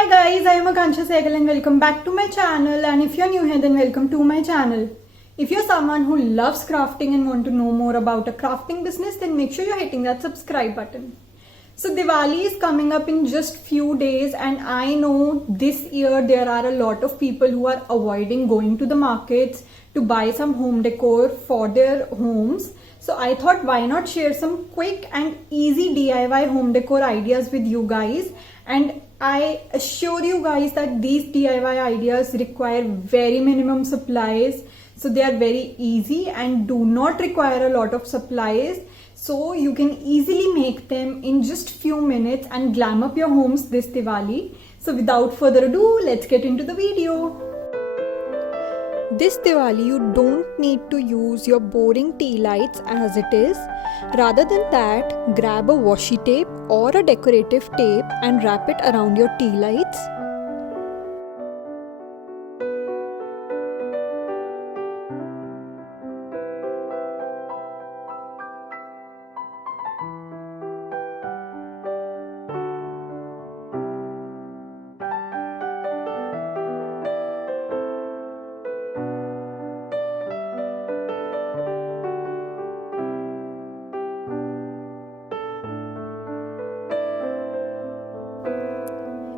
Hi guys, I am Akansha Sehgal and welcome back to my channel, and if you're new here then welcome to my channel. If you're someone who loves crafting and want to know more about a crafting business, then make sure you're hitting that subscribe button. So Diwali is coming up in just few days, and I know this year there are a lot of people who are avoiding going to the markets to buy some home decor for their homes. So I thought, why not share some quick and easy DIY home decor ideas with you guys. And I assure you guys that these DIY ideas require very minimum supplies. So they are very easy and do not require a lot of supplies. So you can easily make them in just few minutes and glam up your homes this Diwali. So without further ado, let's get into the video. This Diwali, you don't need to use your boring tea lights as it is. Rather than that, grab a washi tape or a decorative tape and wrap it around your tea lights.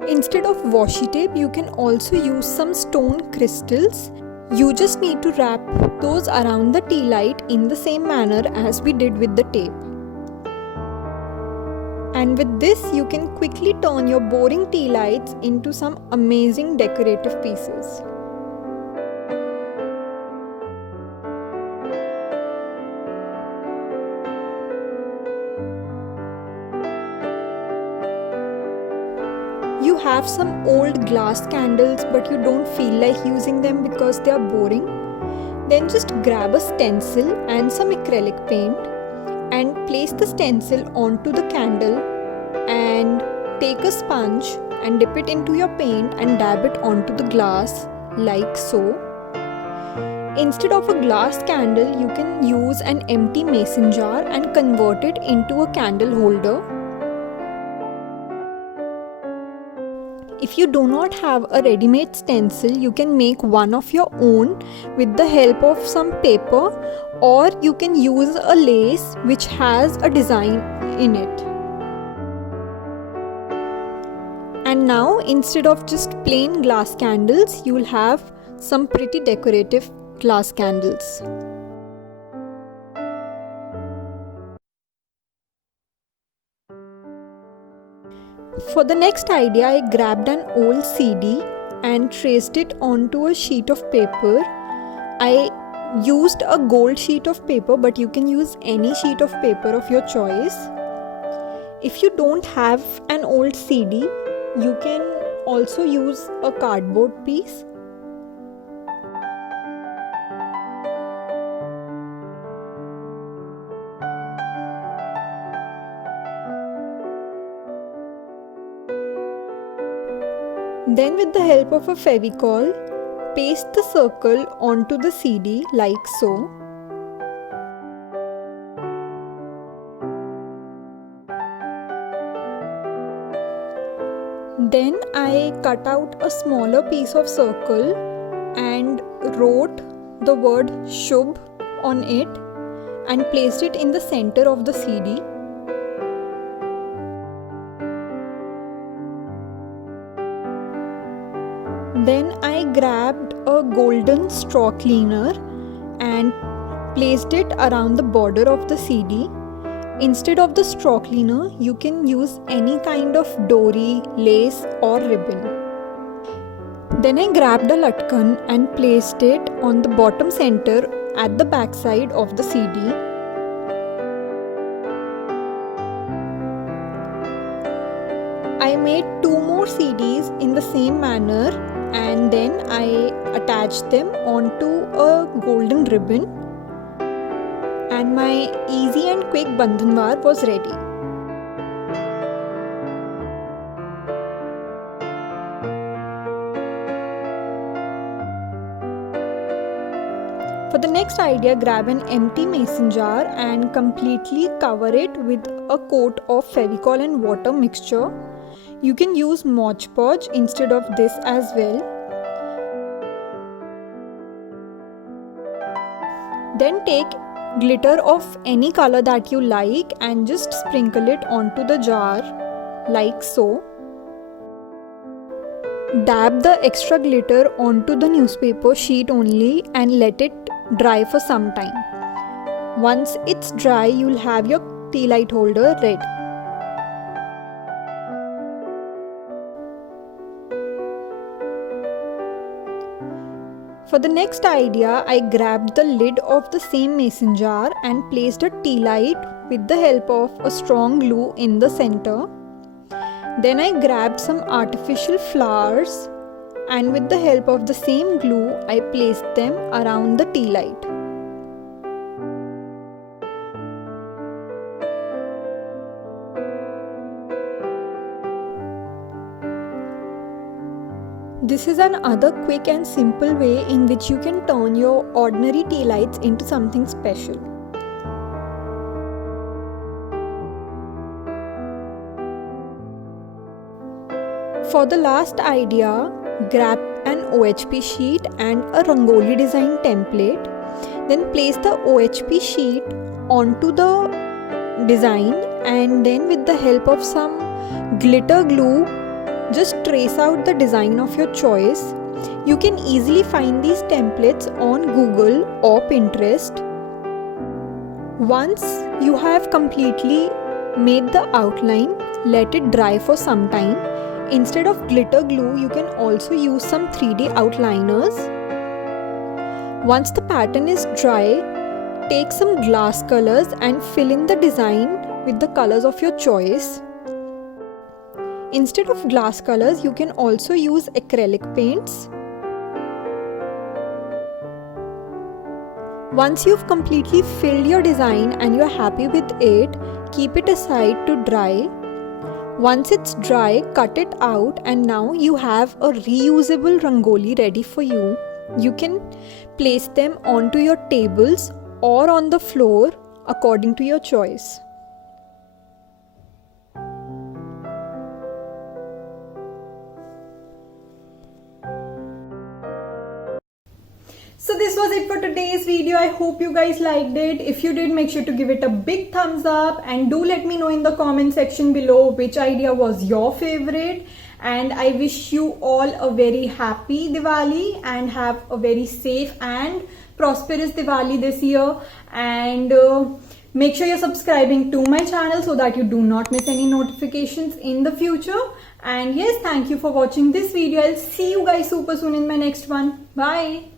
Instead of washi tape, you can also use some stone crystals. You just need to wrap those around the tea light in the same manner as we did with the tape. And with this, you can quickly turn your boring tea lights into some amazing decorative pieces. You have some old glass candles but you don't feel like using them because they are boring. Then just grab a stencil and some acrylic paint and place the stencil onto the candle and take a sponge and dip it into your paint and dab it onto the glass like so. Instead of a glass candle, you can use an empty mason jar and convert it into a candle holder. If you do not have a ready-made stencil, you can make one of your own with the help of some paper, or you can use a lace which has a design in it. And now, instead of just plain glass candles, you will have some pretty decorative glass candles. For the next idea, I grabbed an old CD and traced it onto a sheet of paper. I used a gold sheet of paper, but you can use any sheet of paper of your choice. If you don't have an old CD, you can also use a cardboard piece. Then with the help of a Fevicol, paste the circle onto the CD like so. Then I cut out a smaller piece of circle and wrote the word Shubh on it and placed it in the center of the CD. Then I grabbed a golden straw cleaner and placed it around the border of the CD. Instead of the straw cleaner, you can use any kind of dory, lace or ribbon. Then I grabbed a latkan and placed it on the bottom center at the back side of the CD. I made two more CDs in the same manner, and then I attached them onto a golden ribbon, and my easy and quick bandhanwar was ready. For the next idea, grab an empty mason jar and completely cover it with a coat of Fevicol and water mixture. You can use Mod Podge instead of this as well. Then take glitter of any color that you like and just sprinkle it onto the jar like so. Dab the extra glitter onto the newspaper sheet only and let it dry for some time. Once it's dry, you'll have your tea light holder ready. For the next idea, I grabbed the lid of the same mason jar and placed a tea light with the help of a strong glue in the center. Then I grabbed some artificial flowers and with the help of the same glue, I placed them around the tea light. This is another quick and simple way in which you can turn your ordinary tea lights into something special. For the last idea, grab an OHP sheet and a Rangoli design template. Then place the OHP sheet onto the design and then with the help of some glitter glue, just trace out the design of your choice. You can easily find these templates on Google or Pinterest. Once you have completely made the outline, let it dry for some time. Instead of glitter glue, you can also use some 3D outliners. Once the pattern is dry, take some glass colors and fill in the design with the colors of your choice. Instead of glass colors, you can also use acrylic paints. Once you've completely filled your design and you're happy with it, keep it aside to dry. Once it's dry, cut it out and now you have a reusable Rangoli ready for you. You can place them onto your tables or on the floor according to your choice. So this was it for today's video. I hope you guys liked it. If you did, make sure to give it a big thumbs up and do let me know in the comment section below which idea was your favorite. And I wish you all a very happy Diwali and have a very safe and prosperous Diwali this year. And make sure you're subscribing to my channel so that you do not miss any notifications in the future. And yes, thank you for watching this video. I'll see you guys super soon in my next one. Bye.